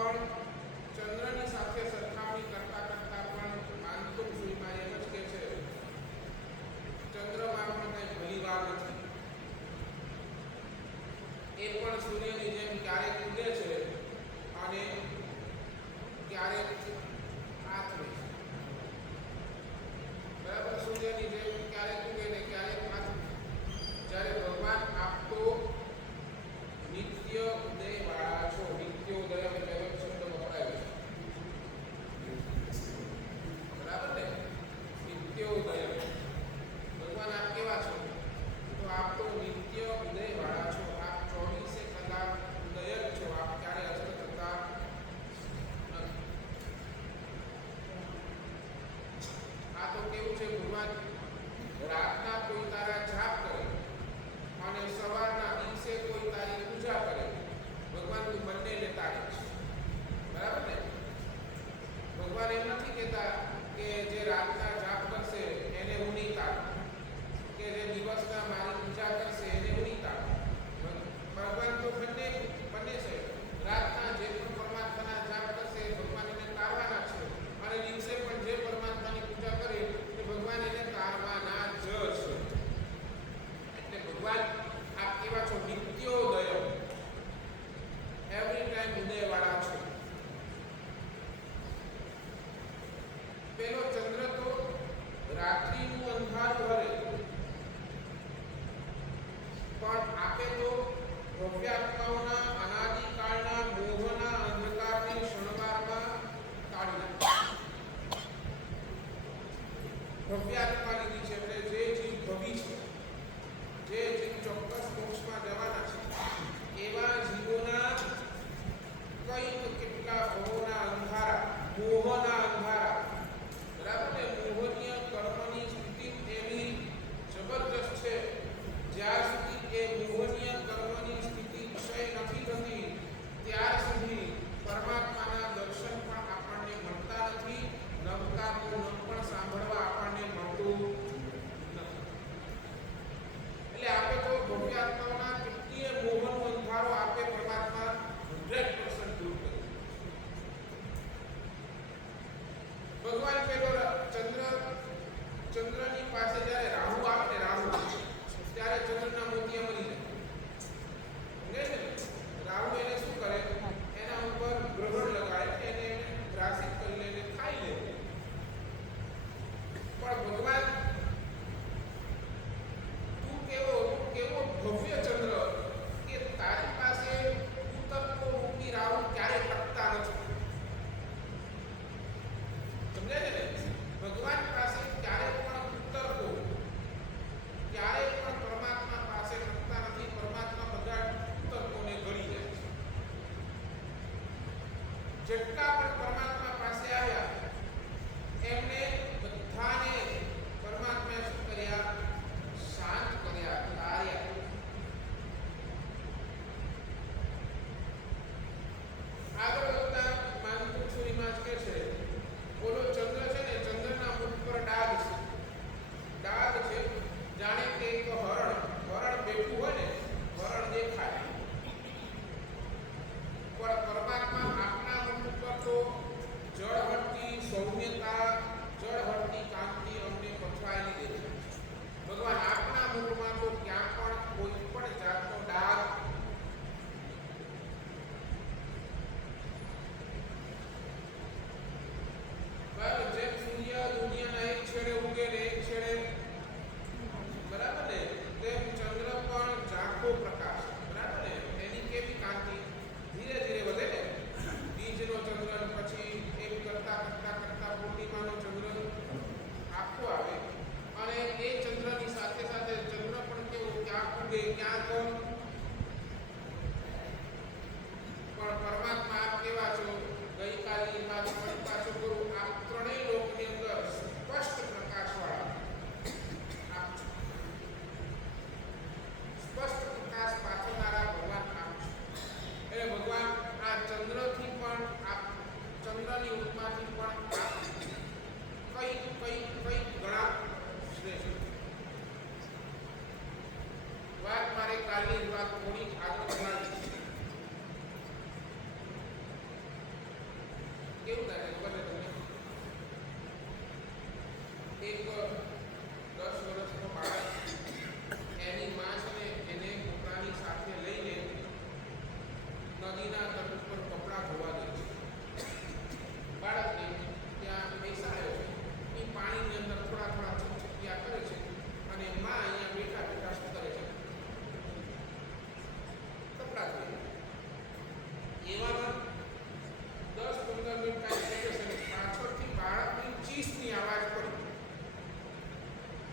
પણ ચંદ્રની સાથે સરખામણી કરતા પણ માનતું સુઈમાં એમ જ કે છે ચંદ્રમાં પણ કઈ ભલી વાર નથી. એ પણ સૂર્યની જેમ ક્યારેક ઉગે છે અને ક્યારેક આથમે છે. બરાબર, સૂર્યની જેમ ક્યારેક ઉગે ને ક્યારેક આથમે. જ્યારે ભગવાન આપ તો નિત્ય ઉદય વાળા છો. નિત્ય ઉદય એટલે શબ્દ વપરાય છે. બરાબર ને? નિત્ય ઉદય ભગવાન આપ કેવા છો? તો આપ તો નિત્ય ઉદય વાળા છો. આપ 24 કલાક ઉદય જ છો. આપ ક્યારે અસ્ત થતા નથી. આ તો કેવું છે, ભગવાન રાતના કોઈ તારા જાપ કરે અને સવારના દિવસે કોઈ તારી પૂજા કરે. ભગવાન તું બંને લેતા છે. બરાબર ને? ભગવાન એમ નથી કહેતા કે જે રાતના જાપ કરશે એને હું નહીં તારું, કે જે દિવસના મારી પૂજા કરશે એને હું નહીં તારું. ભગવાન તો બંને છે. રાતના જે પણ પરમાત્માના જાપ કરશે ભગવાન એને તારવાના છે અને દિવસે પણ જે પરમાત્માની પૂજા કરે એ ભગવાન એને તારવાના જ છે. એટલે ભગવાન આપ કેવા છો? નિત્યોદય, એવરી ટાઈમ ઉદય વાળા છો. પેલો ચંદ્ર તો રાત્રિનું અંધારું ભરે, પણ આપે તો ભવ્યાત્માઓના અનાદિકાળના મોહના અંધકારને ક્ષણવારમાં કાઢી નાખે. ભવ્યાત્મા લીધી છે એટલે જે જીવ ભવી છે, જે જીવ ચોક્કસ મોક્ષમાં જવાના છે, એવા જીવોના કઈક કેટલા ભવોના અંધારા, મોહના અંધારા. બરાબર ને? મોહનીય કર્મની સ્થિતિ એવી જબરજસ્ત છે, જ્યાં સુધી એ મોહનીય કર્મની સ્થિતિ ક્ષય નથી થતી ત્યાર સુધી પરમાત્માના દર્શન પણ આપણને મળતા નથી. નમકારનું નામ પણ સાંભળવા આપણને મળતું નથી. એટલે આપે તો ભવ્યાત્માઓના કેટલીય મોહનો અંધારો આપે પરમાત્મા 100% દૂર કરી.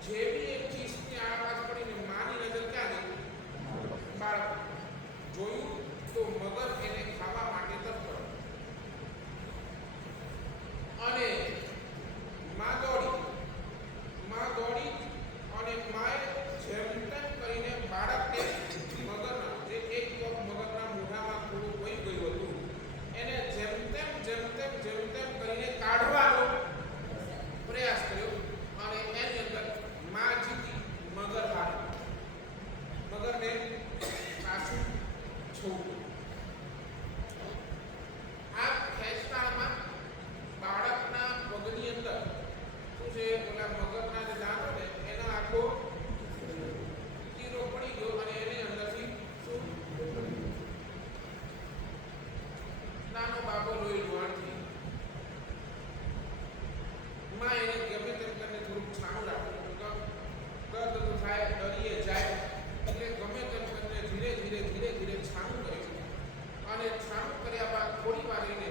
જેવી એક ચીજની આવાજ પડીને માની નજર ક્યાં ગઈ? બાળક જોયું તો મગર એને ખાવા માટે તત્પર અને માં દોડી અને માએ જેમ તેમ કરીને બાળકને મગરના જે એક પગ મગરના મોઢામાં થોડું વહી ગયું હતું એને જેમ તેમ કરીને કાઢવાનો પ્રયાસ કર્યો અને એની અંદર માં જીતી મગર હારી. મગરને પાછું છોડ્યું. આ ખેંચતાણમાં બાળકના પગની અંદર શું છે, ઓલા મગરના જે દાંત ને એનો આખો તીરો પડી ગયો અને એની અંદરથી શું નાનો બાબો લોહી લુહાણ થઈ. માં એને ગમે તેમ કરીને થોડુંક છાણું રાખ્યું. દર્દ તો થાય, ડરીએ જાય એટલે ગમે તેમ કરીને ધીરે છાણું કર્યું અને છાણું કર્યા બાદ થોડી વાર રહીને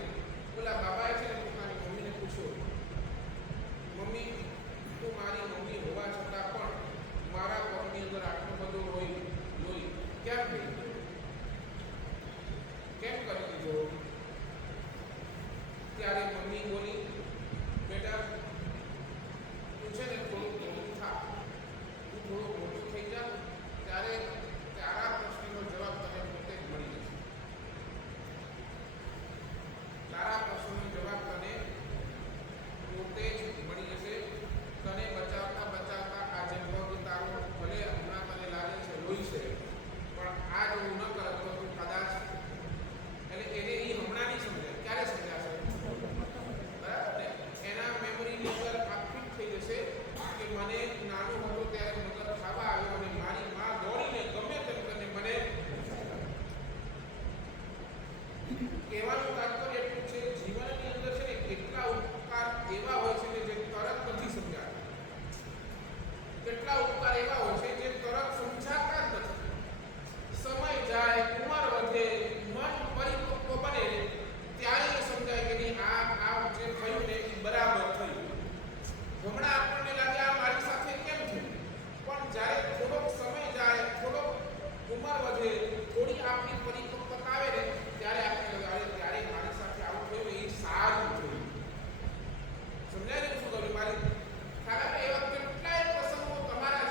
ઓલા બાબાએ છે ને પોતાની મમ્મીને પૂછ્યું, મમ્મી તું મારી મમ્મી હોવા છતાં પણ મારા પગની અંદર આટલો બધો લોહી કેમ થઈ ગયો? કેમ કરી દીધો? ત્યારે મમ્મી બોલી, બેટા તું છે ને થોડું મોટું થા, તું થોડું મોટું થઈ જા ત્યારે તારા પ્રશ્નનો જવાબ તને પોતે જ મળી જશે. તારા પ્રશ્નનો જવાબ તને પોતે જ મળી જશે. તને બચાવતા આ જે પગ તારો ભલે હમણાં તને લાગે છે લોહી છે, પણ આ જો ન કરત તો તું કદાચ એટલે એને એ હમણાં નહીં સમજાય. ક્યારે સમજાશે? બરાબર ને? એના મેમરીની અંદર આ ફિટ થઈ જશે કે મને નાનો હતો ત્યારે મગર ખાવા આવ્યો અને મારી માં દોડીને ગમે તેમ કરીને મને કહેવાનું તાત્પર્ય એટલું છે, જીવનની અંદર છે ને કેટલા ઉપકાર એવા હોય છે જે તરત નથી સમજાતા. કેટલા ઉપકાર એવા હોય છે જે તરત સમજાતા જ નથી. સમય જાય, ઉંમર વધે, મન પરિપક્વ બને ત્યારે એ સમજાય કે નહીં આ જે થયું ને એ બરાબર થયું. હમણાં આપણને લાગે આ મારી સાથે કેમ થયું, પણ જ્યારે થોડોક સમય જાય, થોડોક ઉંમર વધે, થોડી આપણી પરિપક્વતા આવે ને ત્યારે આપણે ત્યારે મારી સાથે આવું થયું એ સારું થયું. સમજાય ને શું કહ્યું? મારી કારણ કે એવા કેટલાય પ્રસંગો તમારા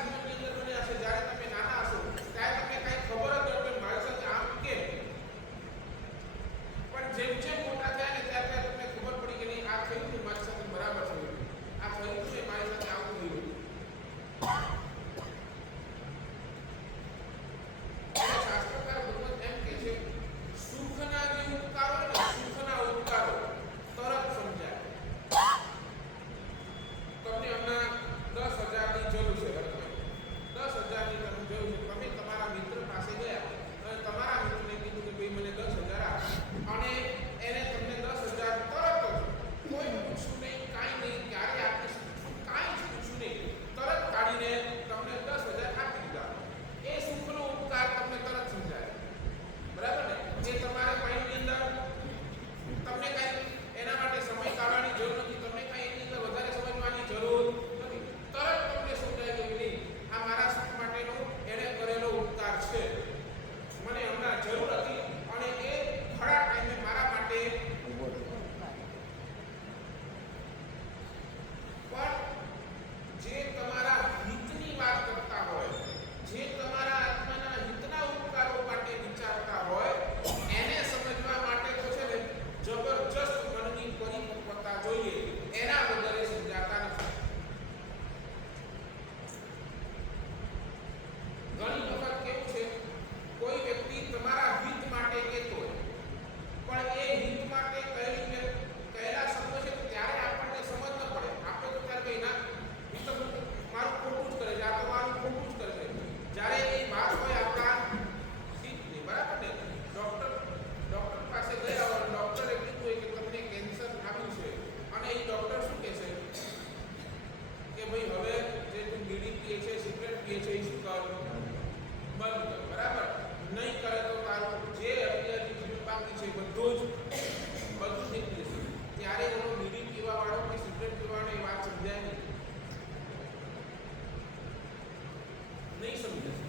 નહીં સમજાશે.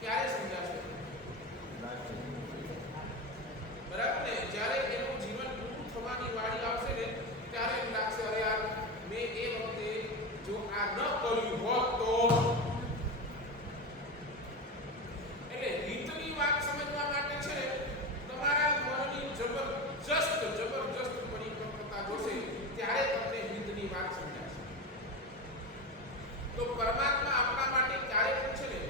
ક્યારે સમજાશે? બરાબર ને? જ્યારે એનું જીવન પૂરું થવાની વાળી આવશે ને ત્યારે એમ લાગશે અરે યાર મેં એ વખતે જો આ ન કર્યું હોત તો. એટલે હિતની વાત સમજવા માટે છે ને તમારા મનની જબરજસ્ત પરિપક્વતા જોશે ત્યારે તમને હિતની વાત સમજાશે. તો પરમાત્મા આપણા માટે ક્યારે પૂછે ને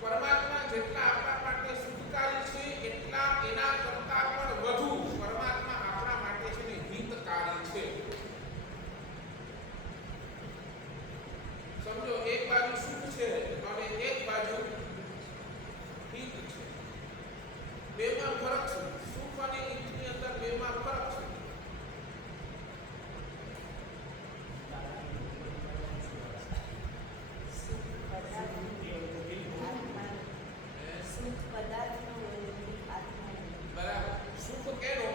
પરમાત્મા જેટલા આપણા માટે સુખકારી છે એટલા એના કરતા પણ વધુ પરમાત્મા આપણા માટે છે ને હિતકારી છે. સમજો એક બાજુ સુખ છે અને એક બાજુ હિત છે. બેમાં ફરક છે. સુખ અને હિતની અંદર બેમાં ફરક છે. બરાબર. સુખ કેનો?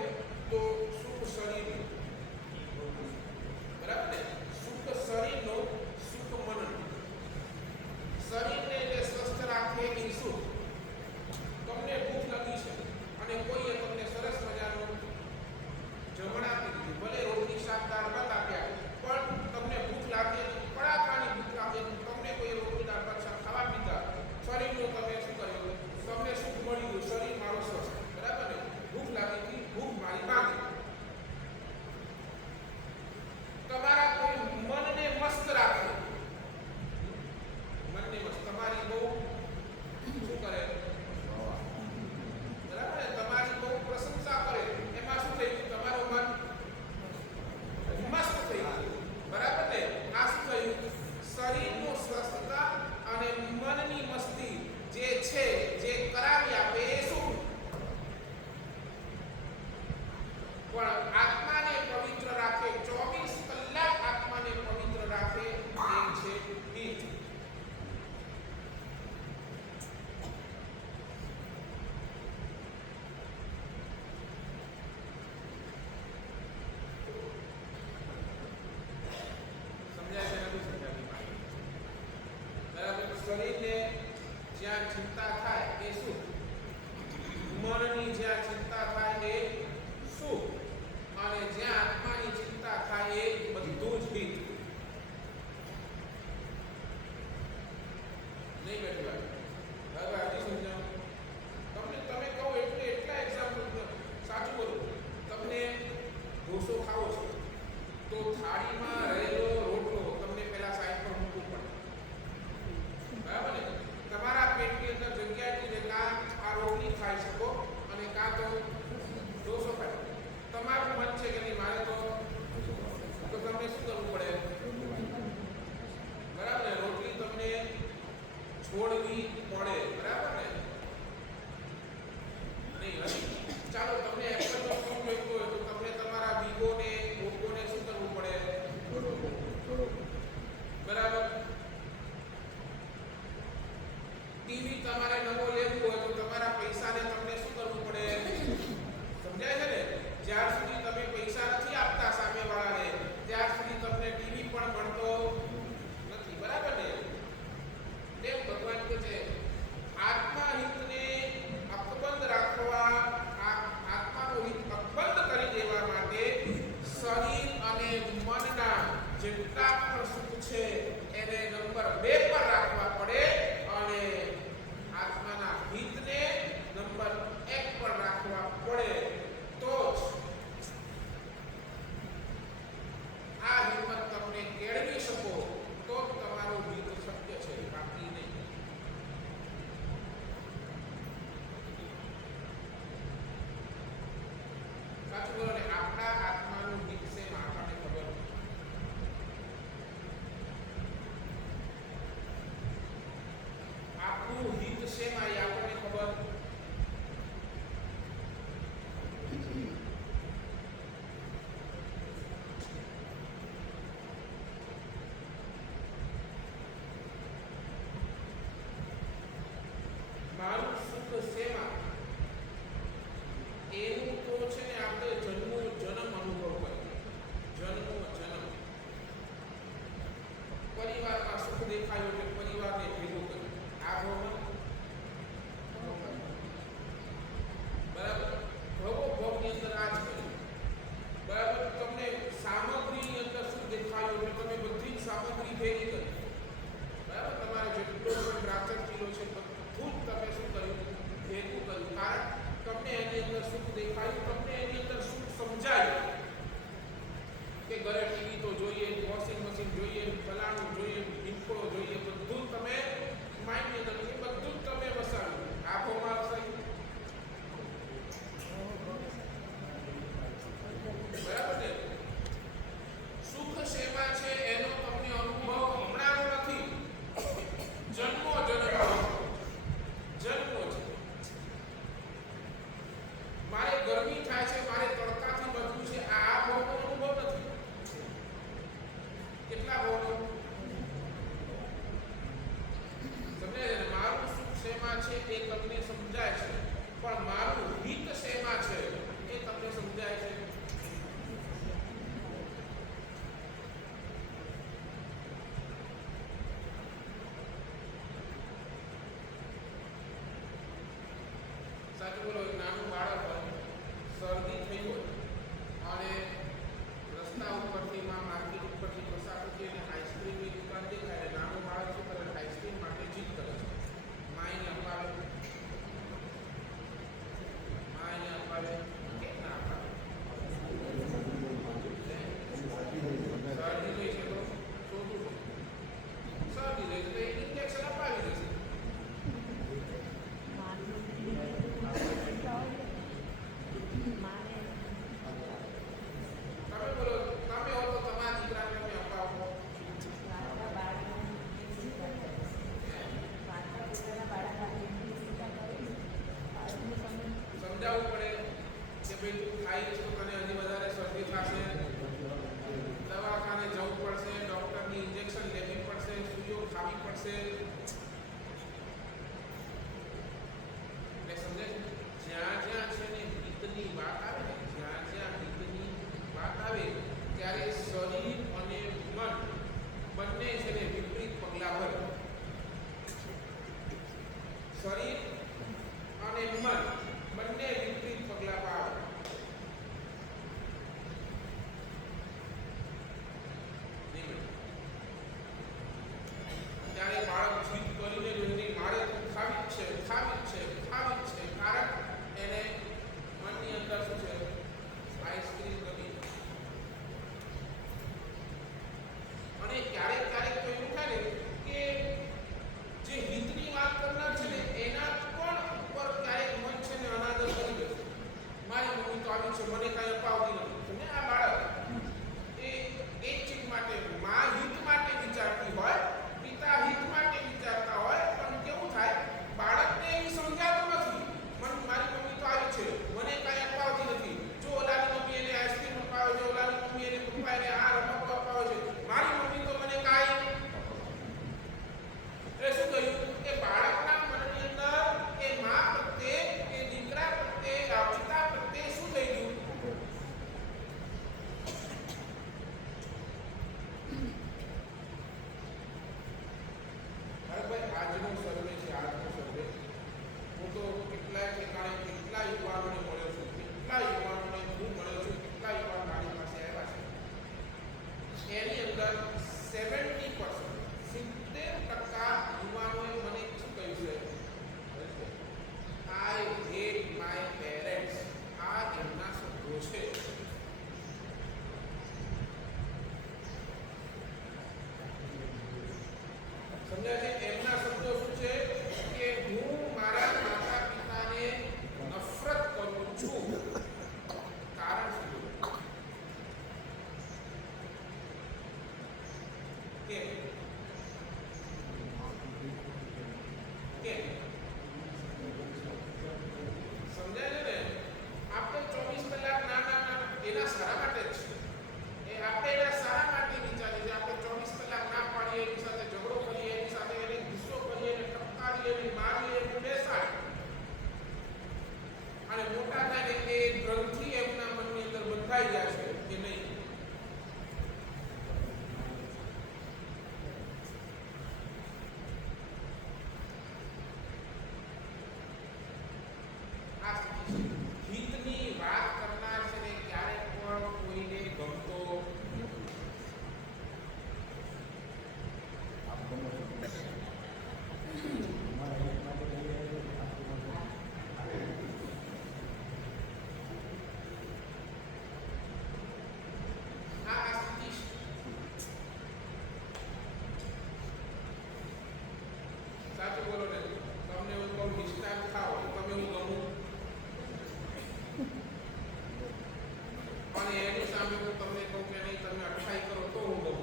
તો સુખ શરીર. બરાબર ને? સુખ શરીરનો, સુખ મનનો. શરીરને જે સ્વસ્થ રાખે એ સુખ. તમને ભૂખ લાગી છે અને કોઈએ તમને સરસ મજાનું જમણ આપી દીધું, ભલે રોટલી શાક દાળ ભાત આપ્યા, પણ તમને ભૂખ લાગી, કડાકાની ભૂખ લાગી, તમને કોઈ રોટલી દાળ ભાત શાક ખાવા દીધા, શરીરનું તમે શું કર્યું? તમને સુખ મળી ગયું, શરીર મારું સ્વસ્થ. બરાબર ને? ભૂખ લાગી હતી, ભૂખ મારી માંગી. તમારા કોઈ મનને મસ્ત રાખે, મનને મસ્ત, તમારી બહુ શું કરે? બરાબર ને? તમારી બહુ પ્રશંસા કરે, એમાં શું થઈ ગયું? તમારું મન મસ્ત થઈ ગયું. બરાબર ને? આ શું થયું? શરીરનું સ્વસ્થતા અને મનની મસ્તી જે છે, જે કરાવી આપે એ શું? પણ આત્માને પવિત્ર રાખે, 24 કલાક આત્માને પવિત્ર રાખે એ છે હિત. સમજાય છે? નથી સમજાતી? બરાબર. શરીરને જ્યાં ચિંતા થાય એ શું? મનની જ્યાં ચિંતા થાય એ શું? અને જ્યાં આત્માની ચિંતા થાય એ બધું જ હિત. નહીં બેઠી વાત. હવે હજી સમજાવો તમને. તમે કહો એટલે એટલા એક્ઝામ્પલ સાચું બોલો. તમને ઢોસો ખાવો છે તો થાળીમાં રહેલો રોટલો તમને પહેલા સાઈડ પર મૂકવું પડે. બરાબર ને? તમારા પેટની અંદર જગ્યા એટલી છે કાં આ રોટલી ખાઈ શકો અને કાં તો ઢોસો ખાઈ. તમારું મન છે કે નહીં મારે તો તમને શું કરવું પડે? બરાબર ને? રોટલી તમને છોડવી પડે. બરાબર ને? નહીં હજી ચાલો તમને એપલનો ફ્રૂટ જોઈતો હોય તો તમને તમારા બીગોને ઓકોને શું કરવું પડે? બરાબર. ટીવી તમારે નવો લેવું હોય તો તમારા પૈસાને તમને શું કરવું પડે? સમજાય છે ને? જ્યાર સુધી તમે પૈસા નથી આપતા સામેવાળાને ત્યાર સુધી તમને ટીવી પણ મળતો નથી. બરાબર ને? તેમ ભગવાન કહે છે આત્મા હિતને અકબંધ રાખવા, આત્માનો હિત અકબંધ કરી દેવા માટે શરીર અને મનના જેટલા પણ સુખ છે એને નંબર 2 પર રાખવા પડે અને આત્માના હિતને નંબર 1 પર રાખવા પડે. તો જ આ હિંમત તમને કેળવી શકો તો તમારું હિત શક્ય છે, બાકી નહીં. સાચું બોલો ને? આપણા આત્માનું હિત છે આપણને ખબર નથી. આપણું હિત શેમાં એ આપણને ખબર. મારું સુખ શેમાં એનું તો છે ને આપણે જન્મ અનુભવ કરીએ. જન્મ પરિવારમાં સુખ દેખાયું એટલે પરિવારને ભેગું મળશે. એટલે સમજે જ્યાં જ્યાં છે ને હિતની વાત આવે ને, જ્યાં જ્યાં હિતની વાત આવે ત્યારે શરીર અને મન બંને છે ને વિપરીત પગલા ભરે. શરીર અને મન બંને વિપરીત પગલા પાડે. ત્યારે બાળક જીદ કરીને જોઈને મારે તો ખાવી જ છે, ખાવી જ છે, ખાવી જ છે, કારણ એને મનની અંદર શું છે, આઈસ્ક્રીમ ગમી. અને ક્યારેક ક્યારેક તો એવું થાય ને કે જે હિતની વાત કરનાર છે ને એના પણ ઉપર ક્યારેક મન છે ને અનાદર કરી દે. મારી મમ્મી તો આવી છે, મને કાંઈ અપાવતી નથી. અને આ બાળક એ એક ચીજ માટે મા હિત માટે વિચારતી હોય, પિતા હિત માટે વિચારતા હોય, પણ કેવું થાય બાળકને એ સમજાતું નથી. મારી મમ્મી તો આવી છે, મને કાંઈ અપાવતી નથી. જો ઓલાની મમ્મી એને આઈસ્ક્રીમ અપાવે છે, ઓલાની મમ્મી એને પપ્પા એને આ રમકડું અપાવે છે, મારી મમ્મી તો મને કાંઈ. એટલે શું કહ્યું કે બાળકના મનની અંદર એ મા પ્રત્યે, એ દીકરા પ્રત્યે, પિતા પ્રત્યે શું થઈ ગયું? અરે ભાઈ આજનો સર્વે છે, આજનો સર્વે. હું તો કેટલાય ઠેકાણે કેટલા યુવાનોને મળ્યો છું, કેટલા યુવાનોને હું મળ્યો છું, કેટલા યુવાન મારી પાસે આવ્યા છે. એની અંદર 70% યુવાનોએ મને શું કહ્યું છે? I hate my parents. આ એમના શબ્દો છે. સમજાય છે? એમના શબ્દો શું છે કે હું મારા માતા પિતાને નફરત કરું છું. કારણ શું? કે સમજાય છે ને? આપણે 24 કલાક ના એના સારા માટે જ છે. એ આપણે એના સારા માટે વિચારીએ છીએ. આપણે 24 કલાક ના પાડીએ, એની સાથે ઝઘડો કરીએ, એની સાથે એને ગુસ્સો કરીએ, એને ટપકારીએ, એને મારીએ, એને બેસાડીએ. અને મોટા થાય ને એ ગ્રંથિ એમના મનની અંદર બંધાઈ જાય છે કે નહીં. હિતની વાત કરનાર છે ને ક્યારેક પણ કોઈને ગમતો સાચું બોલો ને. તમને હું કહું મિષ્ટાન ખાઓ, તમે હું ગમું, અને એની સામે હું તમને કહું કે નહીં તમે અટકાઈ કરો તો હું ગમું.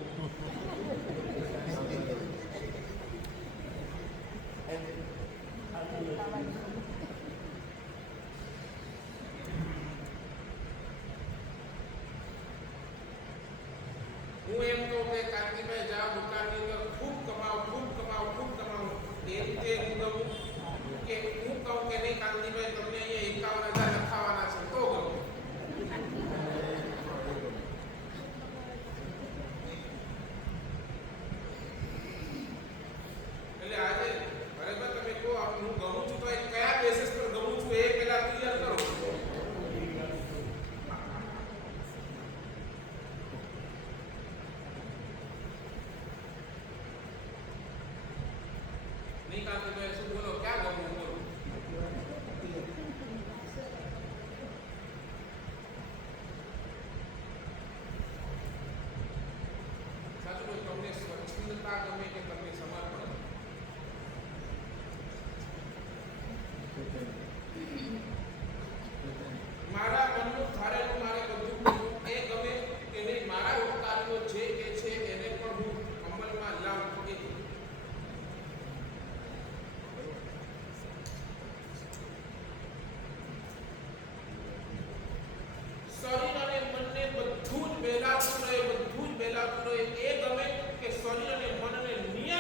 હું એમ કહું કે કાંતિભાઈ જાઓ દુકાનની અંદર ખૂબ કમાઓ, ખૂબ કમાઓ, ખૂબ કમાઓ, એ રીતે હું ગમું. કે હું કહું કે નહીં કાંતિભાઈ તમને અહીંયા 51,000 લખાવાના છે તો ગમું. એટલે આજે ખરેખર તમે કહો હું ગમું છું તો એ કયા બેસિસ પર ગમું છું એ પહેલા ક્લિયર કરો. નહીં કાંતિભાઈ શું બોલો, ક્યાં ગમું બોલો? સાચું બોલો, તમને સ્વચ્છંદતા ગમે કે તમને સમર્પણ? મારા મનનું ધારેલું મારે બધું એ ગમે કે નહીં, મારા ઉપકારીઓ જે કે છે એને પણ હું અમલમાં લાવું. શરીર અને મનને બધું જ બેલાતું રહે, બધું જ બેલાતું રહે. એ ગમે કે શરીર અને મનને નિયત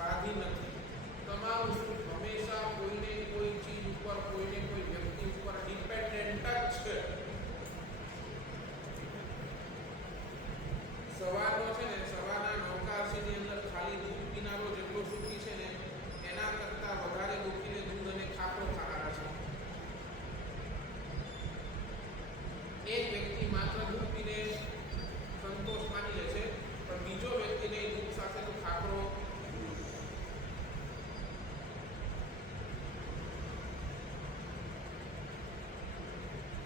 સ્વાધીન નથી. તમારું સુખ હંમેશા કોઈને કોઈ ચીજ ઉપર, કોઈને કોઈ વ્યક્તિ ઉપર ડિપેન્ડન્ટ જ છે. સવારનો છે ને, સવારના નવકારસીની અંદર ખાલી દૂધ પીનારો જેટલો સુખી છે ને, એના કરતા વધારે દુખીને દૂધ અને ખાખરો ખાનારા છે. એક વ્યક્તિ માત્ર દૂધ પીને સંતોષ માની લે છે, પણ બીજો વ્યક્તિને દૂધ સાથે તો ખાખરો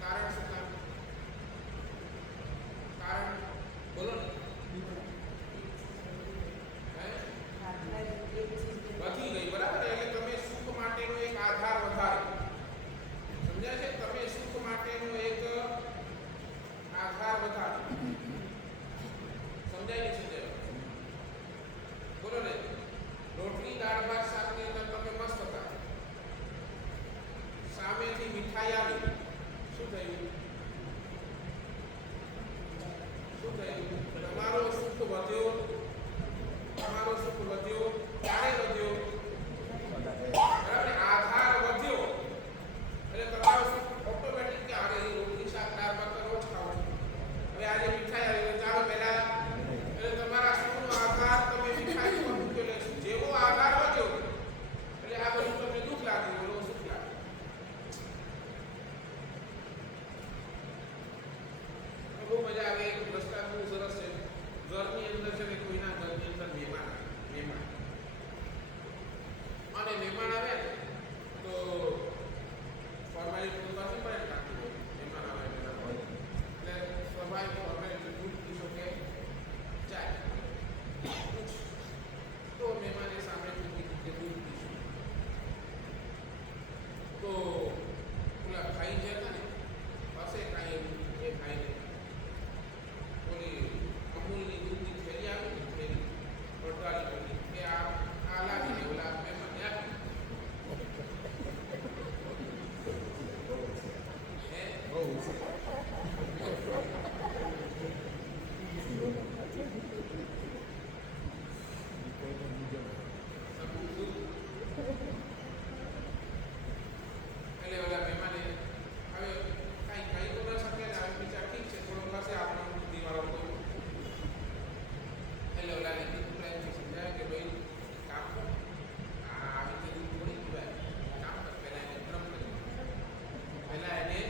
કારણ શું? કારણ બોલો ને. વધી ગઈ, બરાબર. એટલે તમે સુખ માટેનો એક આધાર વધારે, સમજાય છે? તમે સુખ માટેનો એક આધાર વધારે, સમજાય નહીં? સમજાય? બોલો ને. રોટલી દાળ ભાત શાકની અંદર તમે મસ્ત હતા, સામેથી મીઠાઈ આવી, શું થયું? શું થયું? તમારો સુખ વધ્યો. તમારો સુખ વધ્યો. ક્યારે વધ્યો? બરાબર. આધાર વધ્યો એટલે તમારો સુખ ઓટોમેટિક કે અરે રોટલી શાક દાળ ભાત રોજ ખાવું, હવે આજે મીઠાઈ આવી, ચાલો પહેલા, એટલે તમારા સુખનો આધાર તમે મીઠાઈ પર મૂક્યો. એટલે જેવો આધાર વધ્યો એટલે આ બધું તમને દુઃખ લાગ્યું, બોલો સુખ લાગ્યું. બહુ મજા આવે. એક દ્રષ્ટાંત બહુ સરસ છે. ઘરની અંદર છે ને, કોઈના ઘરની અંદર મહેમાન અને મહેમાન આવે ને તો ફોર્માલિટી પૂરવાની પડે ને, કાઢી દો. મહેમાન આવે એટલે સ્વાભાવિક ફોર્માલિટી દૂધ પીશો કે ચાય? તો મહેમાને સામે દૂધ પીશું તો પેલા ખાઈ જતા ને હશે કાંઈ એવું, એ ખાઈને ઓલી અમૂલની દૂધની થેલી આવી ને, થેલી પડગાડી પડી કે આ લાગીને ઓલા મહેમાનને આપી. એટલે ઓલા મહેમાને હવે કાંઈ ખાઈ તો ન શકે ને, આવી બીજા ઠીક છે, થોડો પાસે આપણો બુદ્ધિવાળો કોઈ, એટલે ઓલાને કીધું, પ્રેમથી સમજાય કે ભાઈ કામ કર, આવી રીતે દૂધ થોડી પીવાય, કામ કર, પહેલાં એને ગરમ કરી, પહેલાં એને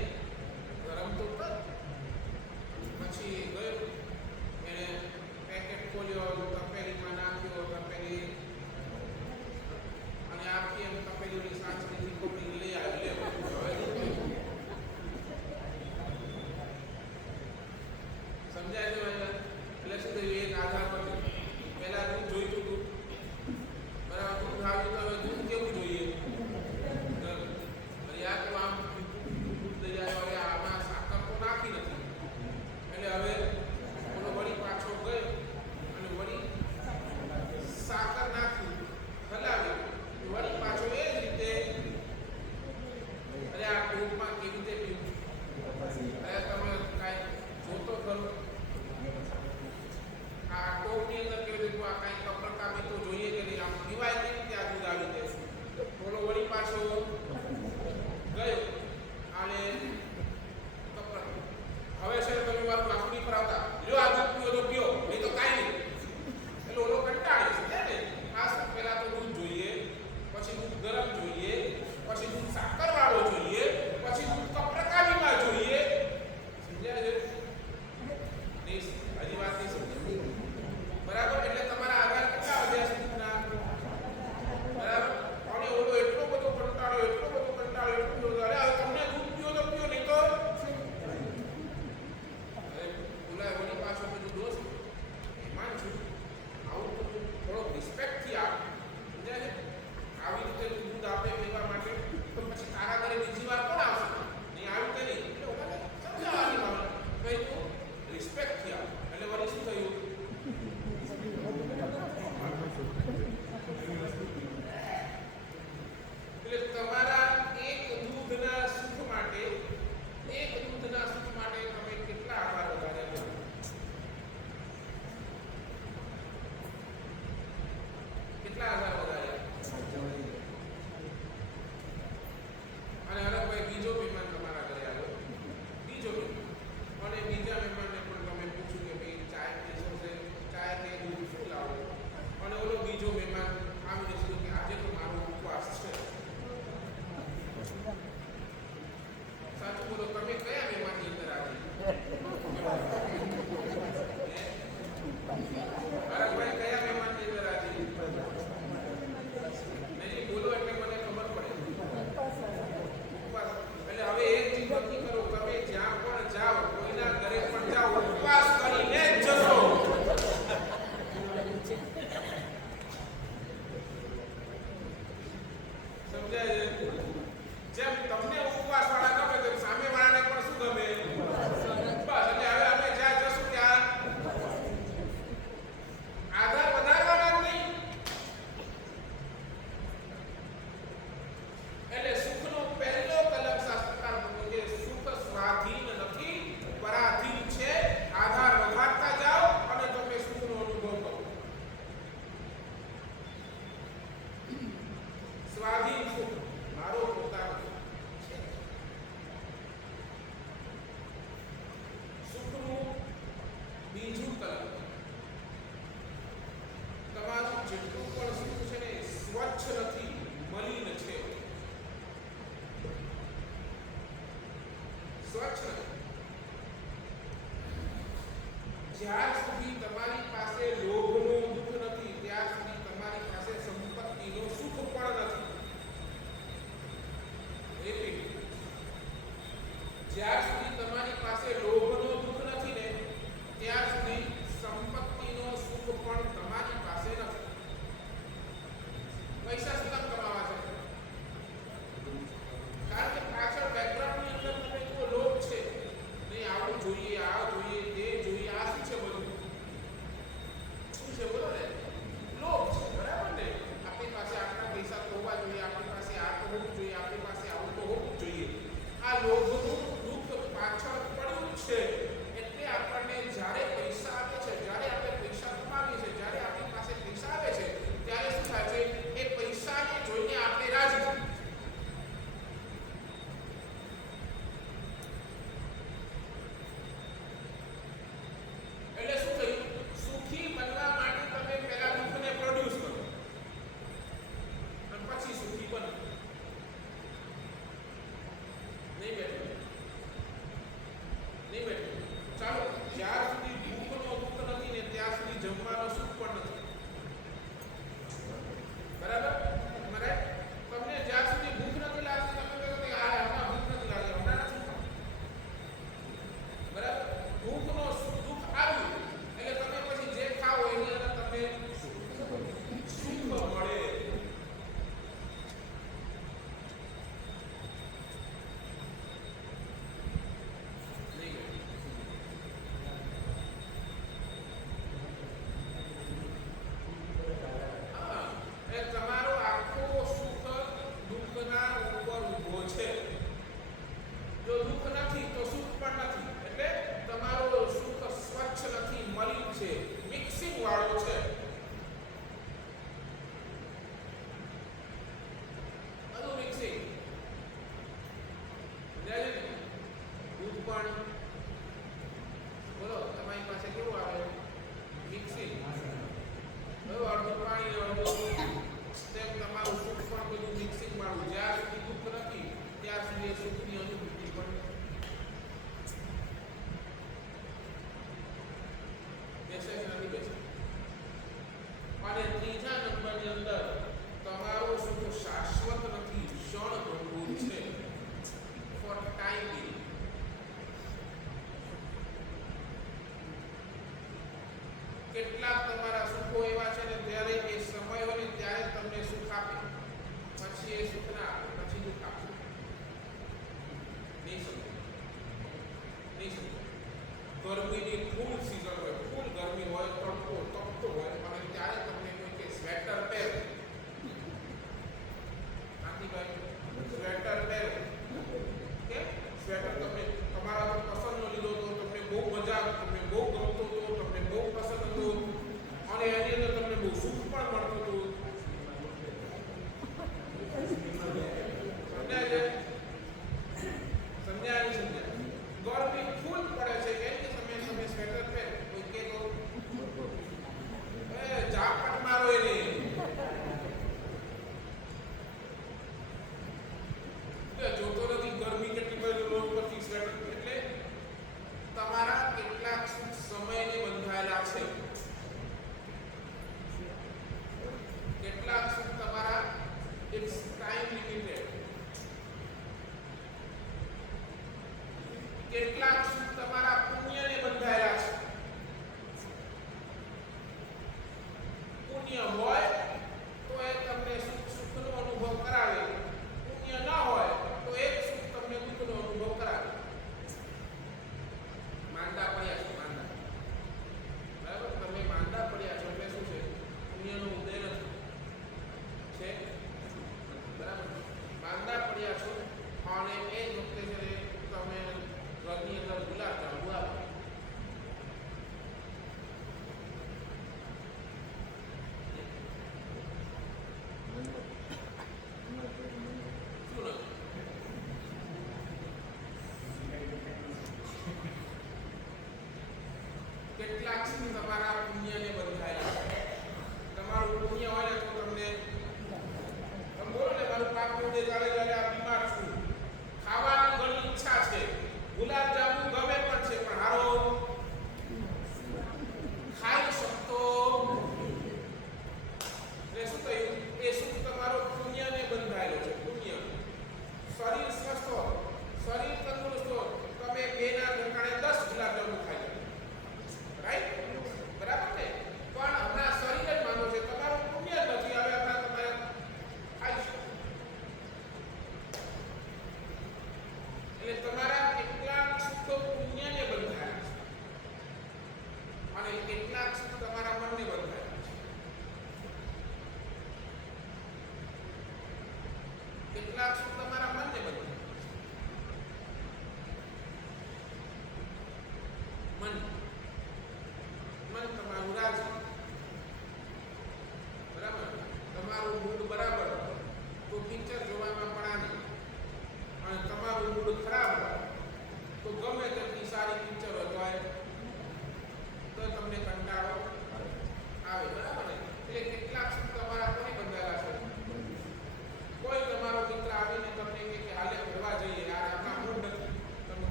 ગરમ તો કર. પછી ગયો, એણે પેકેટ ખોલ્યો, તપેલીમાં નાખ્યો, તપેલી અને આખી એમ તપેલીની સાચવીથી કોપડી લઈ આવ્યો. સમજાય છે ભાઈ? એટલે શું થયું? એક આધાર પર પહેલા દૂધ જોઈતું હતું, બરાબર. દૂધ આવ્યું તો હવે દૂધ કેવું જોઈએ? યાર તો આમ દૂધ લઈ આવ્યો, હવે આમાં સાકર તો નાખી નથી, એટલે હવે ઓલો વળી પાછો ગયો અને વળી સાકર નાખ્યું, હલાવ્યું, વળી પાછો એ જ રીતે. અરે આ ટૂંકમાં કેવી રીતે પીવું? અરે તમે કાંઈ જોતો ખરો? આ ટોપની અંદર કેવી રીતે આ કાંઈ કપડકામી તો જોઈએ કે નહીં? આમ પીવાય કેવી રીતે આ દૂધ આવી જાય? ઓલો વળી પાછો ગયો અને કપડ, હવે છે તમે મારું નાખડી પર આવતા, લ્યો આ દૂધ પીવો તો પીવો, નહીં તો કાંઈ નહીં. એટલે ઓલો કંટાળી છે ને. ખાસ પહેલા તો દૂધ જોઈએ, પછી દૂધ ગરમ જોઈએ, પછી દૂધ સાકરવાળો જોઈએ, પછી દૂધ કપડકામીમાં જોઈએ. સમજ્યા છે? નહીં, હજી વાત નહીં સમજી, બરાબર. એટલે તમારા આધાર કેટલા વધ્યા છે દૂધના? બરાબર. અને ઓલો એટલો બધો કંટાળ્યો, એટલો બધો કંટાળ્યો, એટલો બધો, અરે હવે તમને દૂધ પીવો તો પીવો, નહીં તો અરે ઓલા વળી પાછો બધું દોસ્ત મહેમાન છું, આવું થોડો રિસ્પેક્ટથી આપ, સમજ્યા છે? આવી રીતે દૂધ આપે પીવા માટે તો પછી તારા ઘરે બીજી વાર કોણ આવશે? નહીં આવી રીતે નહીં. એટલે ઓલાને સમજાવવાની વાત કઈ તું રિસ્પેક્ટથી આપ. એટલે વળી શું થયું? એટલે તમારા એક દૂધના સુખ માટે તમે કેટલા આભાર વધાર્યા? સ્વચ્છ નથી, મલિન છે. સ્વચ્છ નથી. જ્યાર સુધી તમારી પાસે લોભનો દુઃખ નથી ત્યાર સુધી તમારી પાસે સંપત્તિનો સુખ પણ નથી. રિપીટ. જ્યાર સુધી તમારી પાસે લોભનો દુઃખ નથી ને ત્યાર સુધી સંપત્તિનો સુખ પણ તમારી પાસે નથી. પૈસા શું કામ કમાવા છે? કારણ કે પાછળ બેકગ્રાઉન્ડની અંદર તમે જો લોભ છે, નહીં આવું જોઈએ, આ જોઈએ, તે જોઈએ, આ શું છે? બધું શું છે? બોલો ને. લોભ છે, બરાબર ને? આપણી પાસે આટલા પૈસા હોવા જોઈએ, આપણી પાસે આ તો હોવું જોઈએ, આપણી પાસે આવું તો હોવું જોઈએ. આ લોભનું દુઃખ પાછળ પડ્યું છે. એટલે આપણને જ્યારે પૈસા આવે છે, જ્યારે આપણે પૈસા કમાવીએ છીએ, જ્યારે આપણી પાસે પૈસા આવે છે ત્યારે શું થાય છે? એ પૈસાને જોઈને આપણે રાજી થઈએ. એટલે શું થયું? સુખી બનવા માટે તમે પહેલા દુઃખને પ્રોડ્યુસ કરો અને પછી સુખી બનો. નહીં બેઠો, નહીં બેઠો. ચાલો, જ્યાર સુધી ભૂખનો દુઃખ નથી ને ત્યાં સુધી જમવાનો સુખ પણ નથી. બરાબર? તમને જ્યાં સુધી ભૂખ નથી લાગતી તમે કહો કે આ હમણાં ભૂખ નથી લાગતી, હમણાં નથી ખાવું. બરાબર? ભૂખનો દુઃખ આવ્યું એટલે તમે પછી જે ખાઓ એની અંદર તમને સુખ મળે. તમારો આખો સુખ દુઃખના ઉપર ઊભો છે. જો દુઃખ નથી તો સુખ પણ નથી. એટલે તમારો સુખ સ્વચ્છ નથી, મલિન છે, મિક્સિંગ વાળો છે. બધું મિક્સિંગ. દૂધ પણ બોલો તમારી પાસે કેવું આવે? મિક્સિંગ. અડધું પાણી, અડધું તેમ તમારું સુખ પણ બધું મિક્સિંગ વાળું. જ્યાં સુધી દુઃખ નથી ત્યાં સુધી એ સુખની અનુભૂતિ પણ બેસે નથી બેસે. અને ત્રીજા નંબરની અંદર તમારું સુખ શાશ્વત નથી, ક્ષણભંગુર છે. For time being. કેટલાક તમારા સુખો એવા છે ને ત્યારે એ સમય હોય ને ત્યારે તમને સુખ આપે, પછી એ સુખ ના આપે, પછી દુઃખ આપે. નહીં સમજો, નહીં સમજો. ગરમીની ફૂલ સિઝન હોય, ફૂલ ગરમી હોય, તડકો તપતો હોય અને ત્યારે તમને કોઈ કે સ્વેટર પહેરો. કાંતિભાઈ, સ્વેટર પહેરો. કે સ્વેટર તમે તમારા પર પસંદનો લીધો તો તમને બહુ મજા આવે, તમને બહુ ગમતો હતો, તમને બહુ પસંદ હતો અને એની અંદર તમને બહુ સુખ પણ મળતું હતું. સમજાય છે? સમજાય નહીં સમજાય? ગરમી ફૂલ પડે છે એટલે તમે સ્વેટર પહેરો. કોઈ કે તો ઝાપટ મારો એને. જોતો નથી ગરમી કેટલી બધી રોડ પરથી સ્વેટર. એટલે તમારા કેટલાક સુખ સમયને બંધાયેલા છે. કેટલાક સુખ તમારા ઇટ્સ ટાઈમ લિમિટેડ. કેટલાક સુખ તમારા પુણ્યને બંધાયેલા છે. પુણ્ય હોય તો એ તમને સુખનો અનુભવ કરાવે, પુણ્ય ના હોય તો એક સુખ તમને દુઃખનો અનુભવ કરાવે. માંદા પડ્યા છો, માંદા. બરાબર? તમે માંદા પડ્યા છો એટલે શું છે? પુણ્યનો ઉદય નથી છે. બરાબર? માંદા પડ્યા છો અને એ જ વખતે છે તમે ઘરની અંદર ગુલાબ જાંબુ આપો.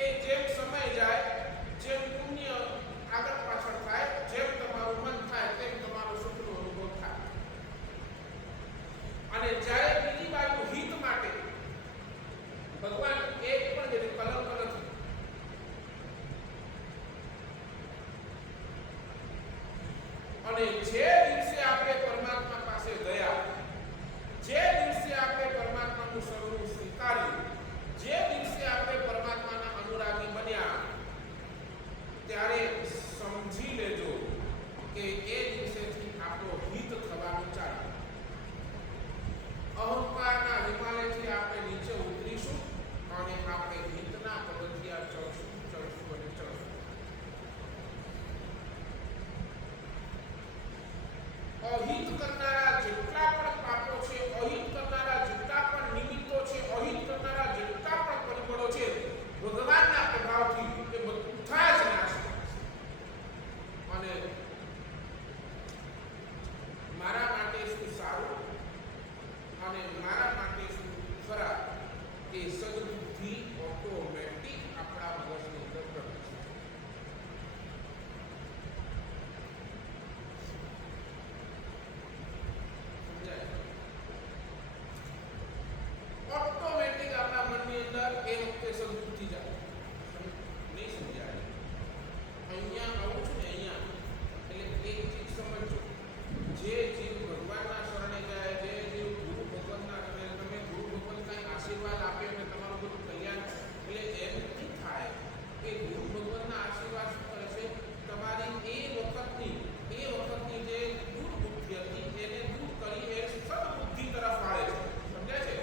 એ જેમ સમય જાય, જેમ પુણ્ય આગળ પાછળ થાય, જેમ તમારું મન થાય તેમ તમારો સુખનો અનુભવ થાય. અને જ્યારે બીજી બાજુ હિત માટે ભગવાન એક પણ જેની કલંક નથી. અને જે દિવસે આપણે પરમાત્મા પાસે ગયા, જે દિવસે આપણે પરમાત્માનું સ્વરૂપ સ્વીકાર્યું, જે દિવસે આપણે પરમાત્માના અનુરાગી બન્યા, ત્યારે સમજી લેજો કે એ દિવસેથી આપણો હિત થવાનું ચાલુ. અહંકારના હિમાલયથી આપણે નીચે ઉતરીશું અને આપણે હિતના પગથિયા ચડશું અને ચડશું. અહિત કરનારા જેટલા પણ પાપો છે, અહિત કરનારા જેટલા પણ નિમિત્તો છે, અહિત કરનારા જેટલા પણ પરિબળો છે, ભગવાનના પ્રભાવથી એ બધા જ નાશ પામશે. અને મારા માટે શું સારું અને મારા માટે શું ખરાબ એ સદબુદ્ધિ ઓટોમેટિક આપણા મગજની અંદર પ્રવેશ કરે. ઓટોમેટિક આપણા મનની અંદર એ વખતે સદબુદ્ધિ જાય. નહીં સમજાય? અહીંયા આવું છું ને, અહીંયા એટલે એક ચીજ સમજો. જે જીવ ભગવાનના શરણે જાય, જે જીવ ગુરુ ભગવાનના શરણે, તમે ગુરુ ભગવાન કાંઈ આશીર્વાદ આપે અને તમારું બધું કલ્યાણ, એટલે એમ નહીં થાય કે ગુરુ ભગવાનના આશીર્વાદ શું કરે છે, તમારી એ વખતની જે દુર્બુદ્ધિ હતી એને દૂર કરી એ સદબુદ્ધિ તરફ વાળે છે. સમજાય છે?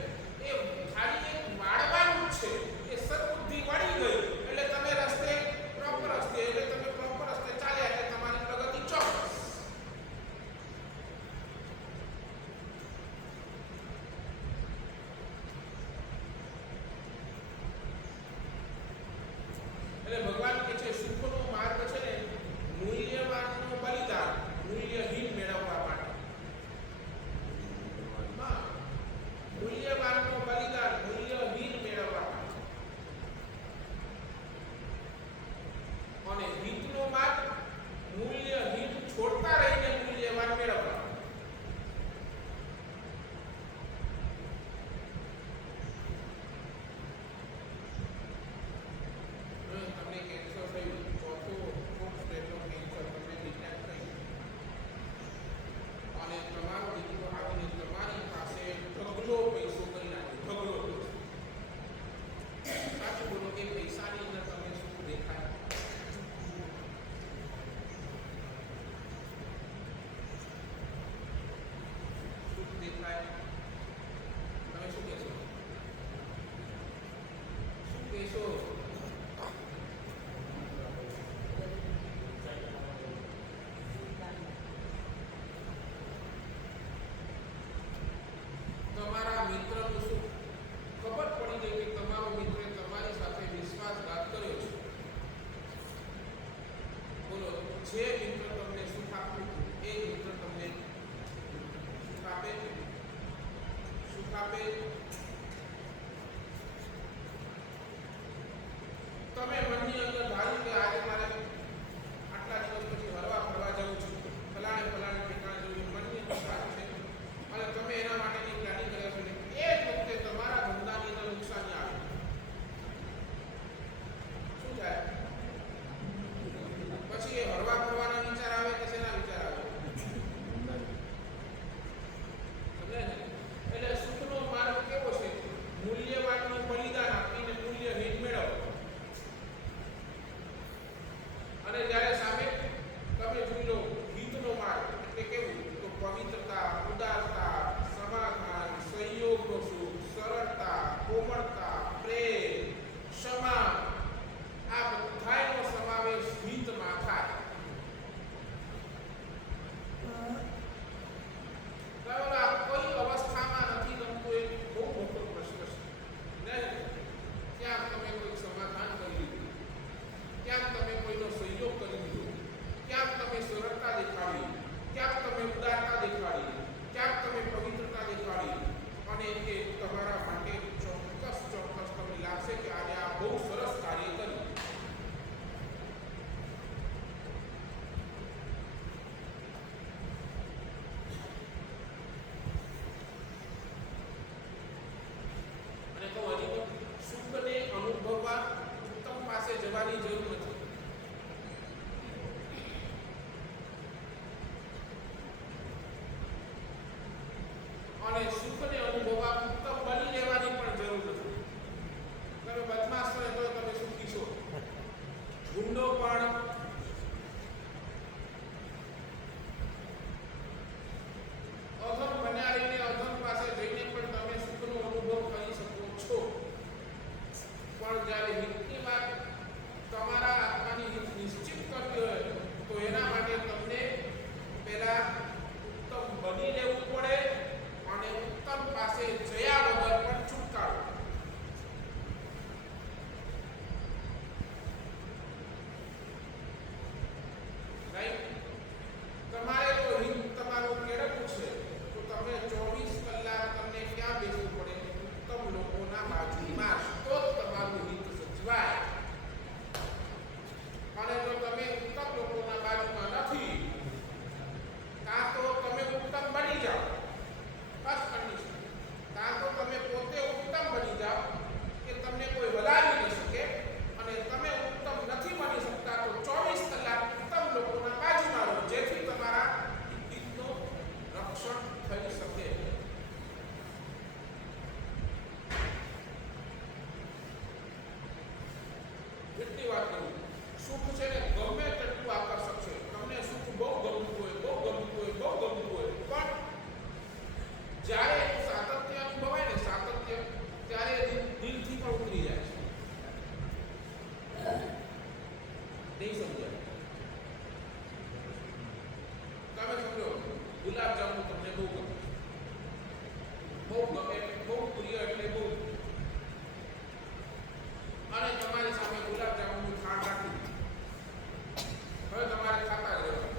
એ ખાલી એક વાળવાનું જ છે. એ સદબુદ્ધિ વળી ગઈ એટલે તમે રસ્તે પ્રોપર રસ્તે, એટલે તમે પ્રોપર રસ્તે ચાલ્યા એટલે તમારી પ્રગતિ ચોક્કસ. એટલે ભગવાન કે છે સુખનો માર્ગ છે ને મૂલ્યવાનનું બલિદાન, મૂલ્યહીન મેળવવા માટે. હા, મૂલ્યવાનનું બલિદાન મૂલ્યહીન મેળવવા માટે. અને હિતનો માર્ગ મૂલ્યહીન છોડતા રહીને મૂલ્યવાન મેળવવા. તમને કેન્સર થયું, ચોથો સ્ટેજનો કેન્સર તમને ડિટેક્ટ થયું અને તમારો દીકરો આવીને તમારી પાસે ઢગલો પૈસો કરી નાખ્યો. ઢગલો પૈસો. સાચું બોલો, કે પૈસાની અંદર તમને શું દેખાય? શું દેખાય? તમે શું કહેશો? શું કહેશો? તમારા મિત્રનું શું ખબર પડી ગઈ કે તમારો મિત્ર તમારી સાથે વિશ્વાસઘાત કર્યો છે. બોલો, જે મિત્ર તમને સુખ આપ્યું એ મિત્ર તમને સુખ આપે? સુખ આપે? તમે મનની અંદર ધાર્યું કે આજે મારે આટલા દિવસ પછી હરવા ફરવા જવું છે, ફલાણે ઠેકાણે જવું, મનની અંદર ધાર્યું છે અને તમે એના માટેની પ્લાનિંગ કર્યા છો, એ જ વખતે તમારા ધંધાની અંદર નુકસાની આવે. શું થાય? પછી એ હરવા ફરવાના વિચાર આવે કે શેના વિચાર આવે? સમજાય ને? એટલે સુખનો માર્ગ કેવો છે? મૂલ્યવાનનું બલિદાન આપીને મૂલ્યહીન મેળવો. અને સુખને અનુભવવા ઉત્તમ બની લેવાની પણ જરૂર નથી. તમે બદમાશ છો તો તમે સુખી છો, ગુંડો પણ અધમ બનાવીને અધમ પાસે જઈને પણ તમે સુખનો અનુભવ કરી શકો છો. પણ જ્યારે હિતની વાત તમારા આત્માની હિત નિશ્ચિત કરવી હોય તો એના માટે તમને પહેલા ઉત્તમ બની લેવું પડે અને ઉત્તમ પાસે જયા વગર પણ છુટકારો. તમારે તો હિત તમારું કેળવવું છે તો તમે 24 કલાક તમને ક્યાં બેસવું પડે? ઉત્તમ લોકોના બાજુમાં, તો તમારું હિત સચવાય. અને જો તમે ઉત્તમ લોકોના બાજુમાં નથી, કાં તો તમે ઉત્તમ બની જાઓ, ફર્સ્ટ કન્ડિશન, કાં તો તમે પોતે ઉત્તમ બની જાઓ કે તમને કોઈ હલાવી નહીં શકે, અને તમે ઉત્તમ નથી બની શકતા તો 24 કલાક ઉત્તમ લોકોના બાજુમાં રહો, જેથી તમારા હિતનું રક્ષણ થઈ શકે. એટલી વાત કરું, સુખ છે ને ગમે તેટલું આકર્ષક છે. તમને સુખ બહુ ગમતું હોય, બહુ ગમતું હોય, બહુ ગમતું હોય, પણ જ્યારે એનું સાતત્ય અનુભવાય ને, સાતત્ય, ત્યારે દિલથી પણ ઉતરી જાય છે. નહીં સમજાય? તમે સમજો, ગુલાબ જાંબુ તમને બહુ ગમે, બહુ ગમે, બહુ પ્રિય, એટલે બહુ, અને તમારી સામે ગુલાબ જાંબુનું થાળ રાખી, હવે તમારે ખાતા જ રહેવાનું.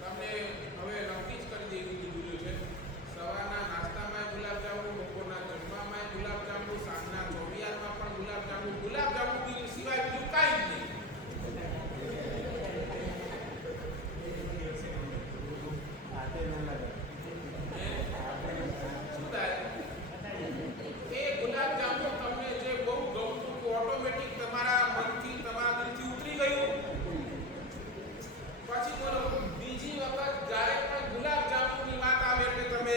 તમને હવે નક્કી જ કરી દીધું છે, સવારના નાસ્તામાં ગુલાબ જાંબુ, બપોરના જમવામાં ગુલાબ જાંબુ, સાંજના ચોવિયારમાં પણ ગુલાબ જાંબુ. ગુલાબ જાંબુ સિવાય બીજું કાંઈ જ નહીં. શું થાય? એ ગુલાબ જાંબુ તમને જે બહુ ગમતું ઓટોમેટિક તમારા મનથી, તમારા દિલથી ઉતરી ગયું. પછી બોલો, બીજી વખત જ્યારે પણ ગુલાબ જાંબુની વાત આવે એટલે તમે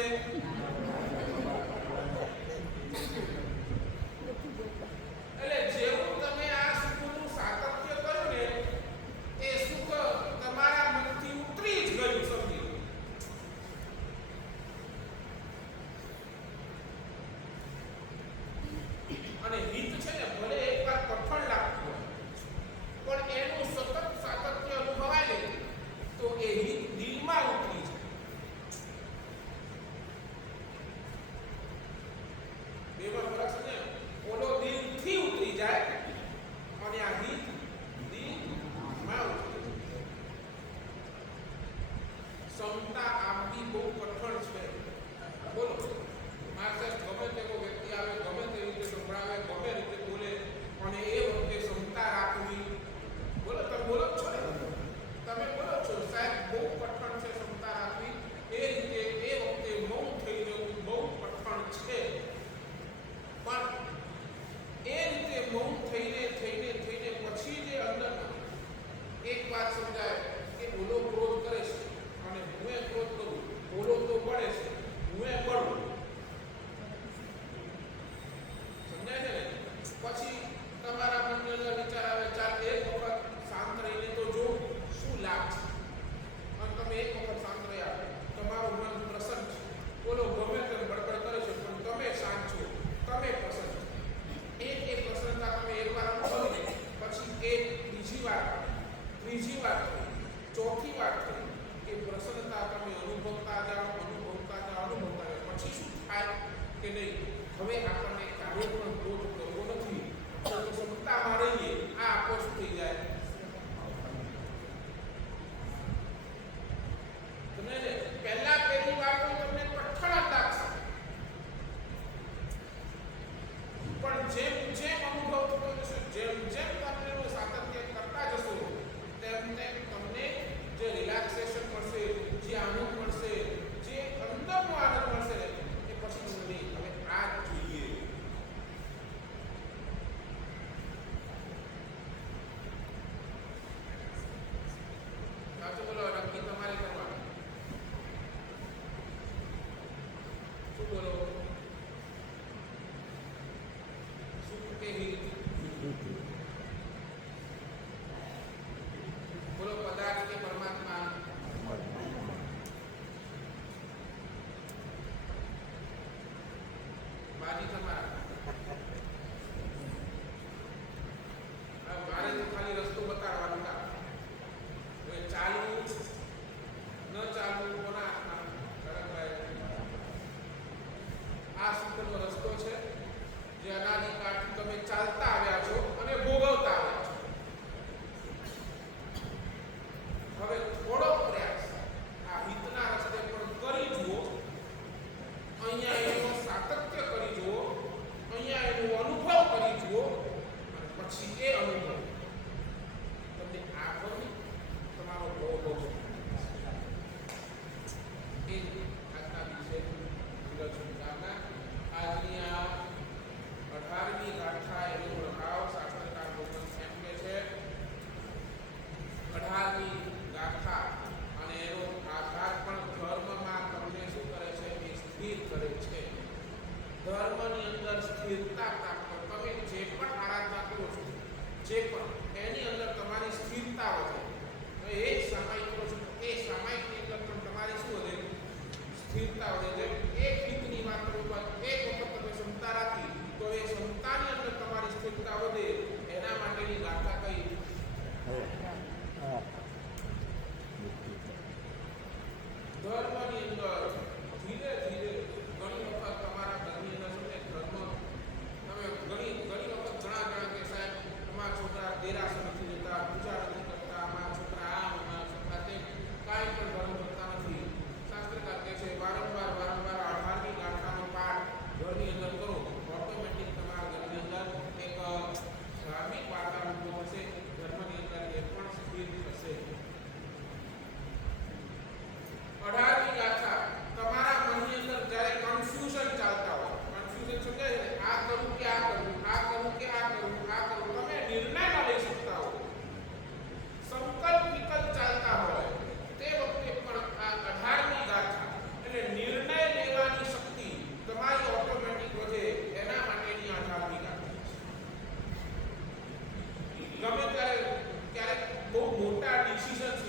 એટલે જેવું તમે આ સુખનું સાતત્ય કર્યું ને, એ સુખ તમારા મનથી ઉતરી જ ગયું, સમજી. અને હિત છે ને, ભલે એકવાર કઠણ લાગતું હોય, પણ એનું સતત સાતત્ય અનુભવાય ને તો એ હિત દિલમાં ઉતરી જાય. બેમાં ફરક છે ને, ઓલો દિલથી ઉતરી જાય અને આ હિત દિલમાં ઉતરી જાય. ક્ષમતા આપવી બહુ કઠણ છે. બોલો, મારે ગમે તેવો વ્યક્તિ આવે, ગમે તે રીતે સંભળાવે, ગમે રીતે બોલે, અને એ વખતે ક્ષમતા રાખવી, બોલો, તમે બોલો છો ને, તમે બોલો છો સાહેબ, બહુ કઠણ છે ક્ષમતા રાખવી. એ રીતે એ વખતે મૌન થઈ જવું બહુ કઠણ છે. પણ એ રીતે મૌન થઈને પછી જે અંદરમાં એક વાત સમજાય કે ઓલો ક્રોધ કરે છે અને હું એ ક્રોધ કરું, ઓલો તો પડે છે, હું એ પડું, સમજાય છે ને? પછી તમારા મનની અંદર વિચાર આવે, ચાલ એક વખત શાંત રહીને તો જો શું લાભ છે. અને તમે એક વખત શાંત રહ્યા, તમારું મન પ્રસન્ન છે, બોલો ગમે તે બડબડ કરે છે, પણ તમે શાંત છો, તમે પ્રસન્ન છો. એ પ્રસન્નતા તમે એકવાર અનુભવી લે, પછી એ બીજી વાર, ત્રીજી વાર, ચોથી વાર થઈ, એ પ્રસન્નતા તમે અનુભવતા જાઓ, પછી શું થાય કે નહીં, હવે આપણને કાર્ય પણ ક્રોધ કરવો નથી, તો ક્ષમતામાં રહીએ. આ આપો શું થઈ જાય? તમને પહેલી વાર તો તમને કઠણ જ લાગશે, પણ જેમ અનુભવ થતો જશે, જેમ તમે સાતત્ય કરતા જશો, તેમ તમને જે રિલેક્સેશન મળશે, જે આનંદ મળશે, જે અંદરનો આનંદ મળશે, એ પછી તમને હવે આ જ જોઈએ. જે પણ એની અંદર તમારી સ્થિરતા વધે. તો એ જ સામાયિક કરો છો, એ સામાયિકની અંદર પણ તમારી શું વધે? સ્થિરતા વધે. જેમ એક હિતની વાત ઉપર એક વખત તમે ક્ષમતા રાખી તો એ ક્ષમતાની અંદર તમારી સ્થિરતા વધે. એના માટેની ગાથા કઈ? ધર્મની અંદર ધીરે ધીરે ઘણી વખત તમારા ઘરની અંદર શું છે? ધર્મ તમે ઘણી વખત ઘણા કે સાહેબ અમારા છોકરા દેરાસર નથી જતા, પૂજા નથી કરતા, અમારા છોકરા આમ, અમારા છોકરા તેમ, કાંઈ પણ ધર્મ કરતા નથી. શાસ્ત્રકાર કહે છે વારંવાર આધારની ગાથાનો પાઠ ઘરની અંદર કરો, ઓટોમેટિક તમારા ઘરની અંદર એક ધાર્મિક વાતાવરણ હશે. ધર્મની અંદર એ પણ સ્થિર થશે. 18મી ગાથા તમારા મનની અંદર જ્યારે કન્ફ્યુઝન ચાલતા હોય, કન્ફ્યુઝન સમજાય છે? આ કરું કે આ કરું, આ કરું કે આ કરું, આ કરું, તમે નિર્ણય ન લઈ શકતા હો, સંકલ્પ વિકલ્પ ચાલતા હોય, તે વખતે પણ આ 18મી ગાથા એટલે નિર્ણય લેવાની શક્તિ તમારી ઓટોમેટિક વધે. એના માટેની 18મી ગાથા. ગમે ત્યારે ક્યારેક બહુ મોટા ડિસિઝન્સ